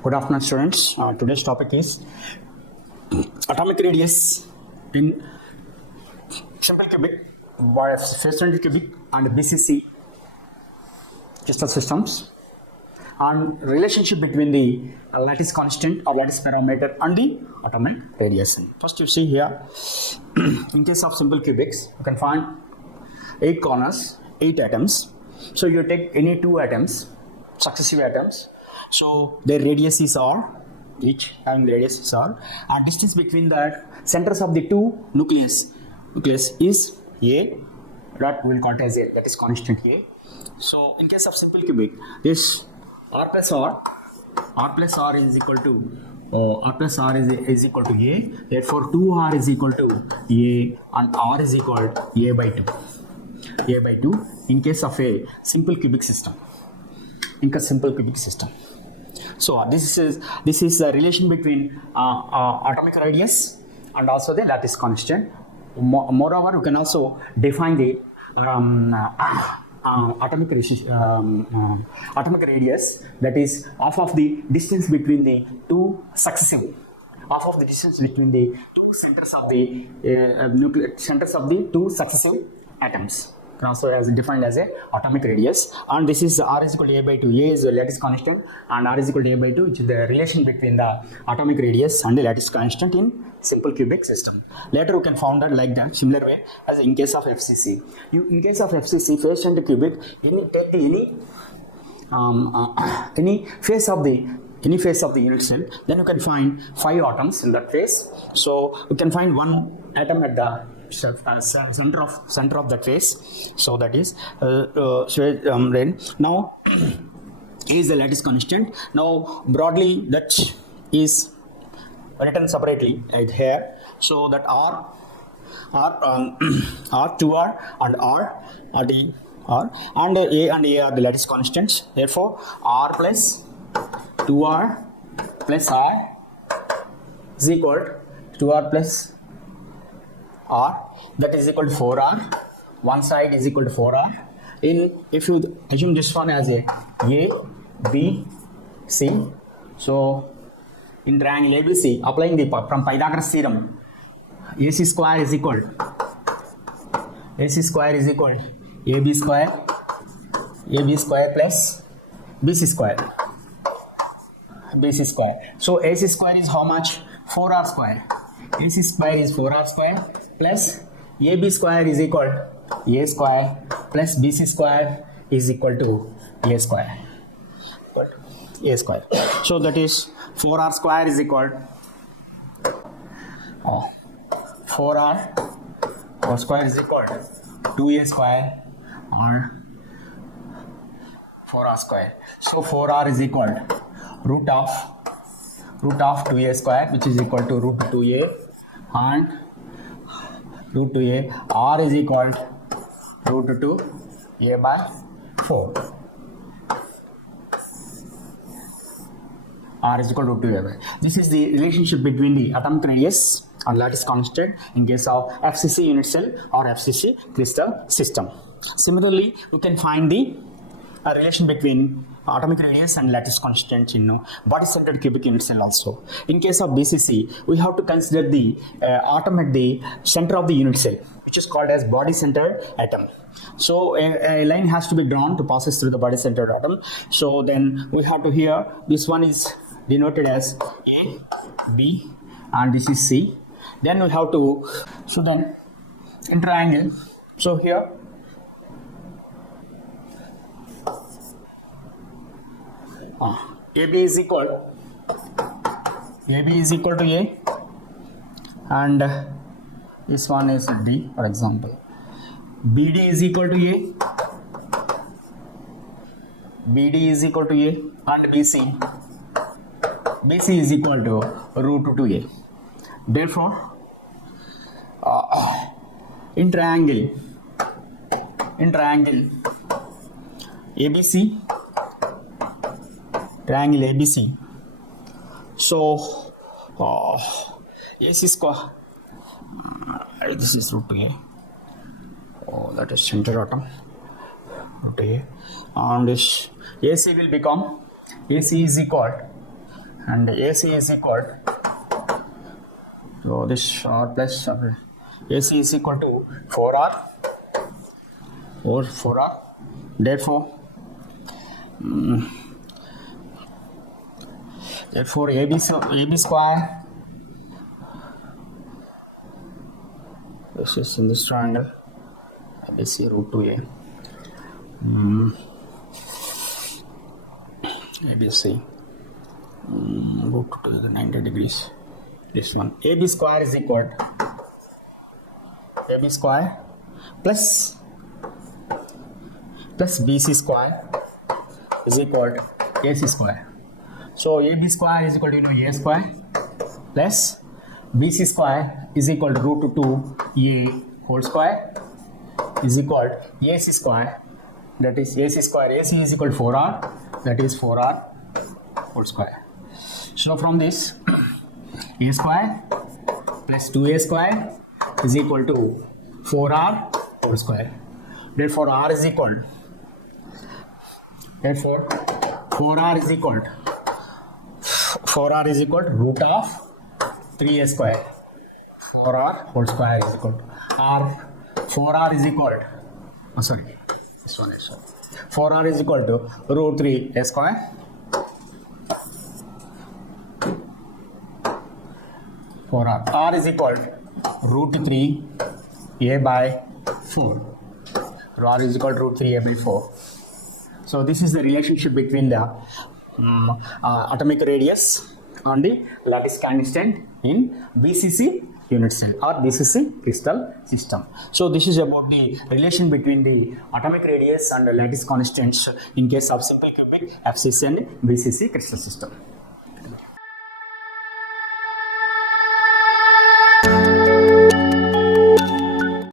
Good afternoon, students. Today's topic is atomic radius in simple cubic, phase cubic, and BCC crystal systems, and relationship between the lattice constant or lattice parameter and the atomic radiation. First, you see here, in case of simple cubics, you can find 8 corners, 8 atoms. So you take any 2 atoms, successive atoms. So their radiuses are, each having the radiuses are, and distance between the centers of the 2 nucleus is A, that we will call it as A, that is constant A. So in case of simple cubic, this R plus R is equal to is equal to A. Therefore 2R is equal to A and R is equal to A by 2. A by 2 in case of a simple cubic system. So this is the relation between atomic radius and also the lattice constant. Moreover, you can also define the atomic radius, that is half of the distance between the 2 successive, half of the distance between the 2 centers of the centers of the 2 successive atoms. Also as defined as a atomic radius, and this is R is equal to A by 2. A is the lattice constant and R is equal to A by 2, which is the relation between the atomic radius and the lattice constant in simple cubic system. Later you can find that like that similar way as in case of FCC. In case of FCC, phase and cubic, take any phase of the unit cell, then you can find 5 atoms in that phase. So you can find 1 atom at the center of that phase. So that is now is the lattice constant. Now broadly that is written separately right here. So that R 2R and R are the R, and A and A are the lattice constants. Therefore R plus 2R plus R is equal to 2R plus R, that is equal to 4R. One side is equal to 4R. If you assume this one as a B, C, so in triangle ABC, applying the from Pythagoras theorem, AC square is equal AB square plus BC square. So AC square is how much? 4R square. AC square is 4R square plus AB square is equal to A square plus BC square is equal to A square. So that is 4R square is equal to 4R square is equal to 2A square or 4R square. So 4R is equal to root of 2A square, which is equal to root 2A, and root 2A. R is equal to root 2A by 4. R is equal to root 2A by. This is the relationship between the atomic radius and lattice constant in case of FCC unit cell or FCC crystal system. Similarly, you can find the relation between atomic radius and lattice constant in body-centered cubic unit cell also. In case of BCC, we have to consider the atom at the center of the unit cell, which is called as body-centered atom. So a line has to be drawn to passes through the body-centered atom. So then we have to here, this one is denoted as A, B, and this is C. Then we have to, so then in triangle, so here AB is equal to A, and this one is D, for example. BD is equal to A, and BC is equal to root 2A. Therefore in triangle ABC, so AC square, this is root 2A, that is center atom, root A, and this AC will become, AC is equal and AC is equal, so this R plus AC is equal to 4R or 4R. Therefore AB square, this is in this triangle, ABC root 2A, ABC root 2 is 90 degrees. This one, AB square is equal to AB square plus BC square is equal to AC square. So AB square is equal to A square plus BC square is equal to root 2A whole square is equal to AC square, that is AC square. AC is equal to 4R, that is 4R whole square. So from this, A square plus 2A square is equal to 4R whole square. Therefore R is equal, therefore 4R is equal to root of 3A square. 4R whole square is equal to R. 4R is equal to, oh sorry, this one is 4R is equal to root 3A square. 4R. R is equal to root 3A by 4. R is equal to root 3A by 4. So this is the relationship between the atomic radius and the lattice constant in BCC unit cell or BCC crystal system. So this is about the relation between the atomic radius and the lattice constants in case of simple cubic, FCC and BCC crystal system.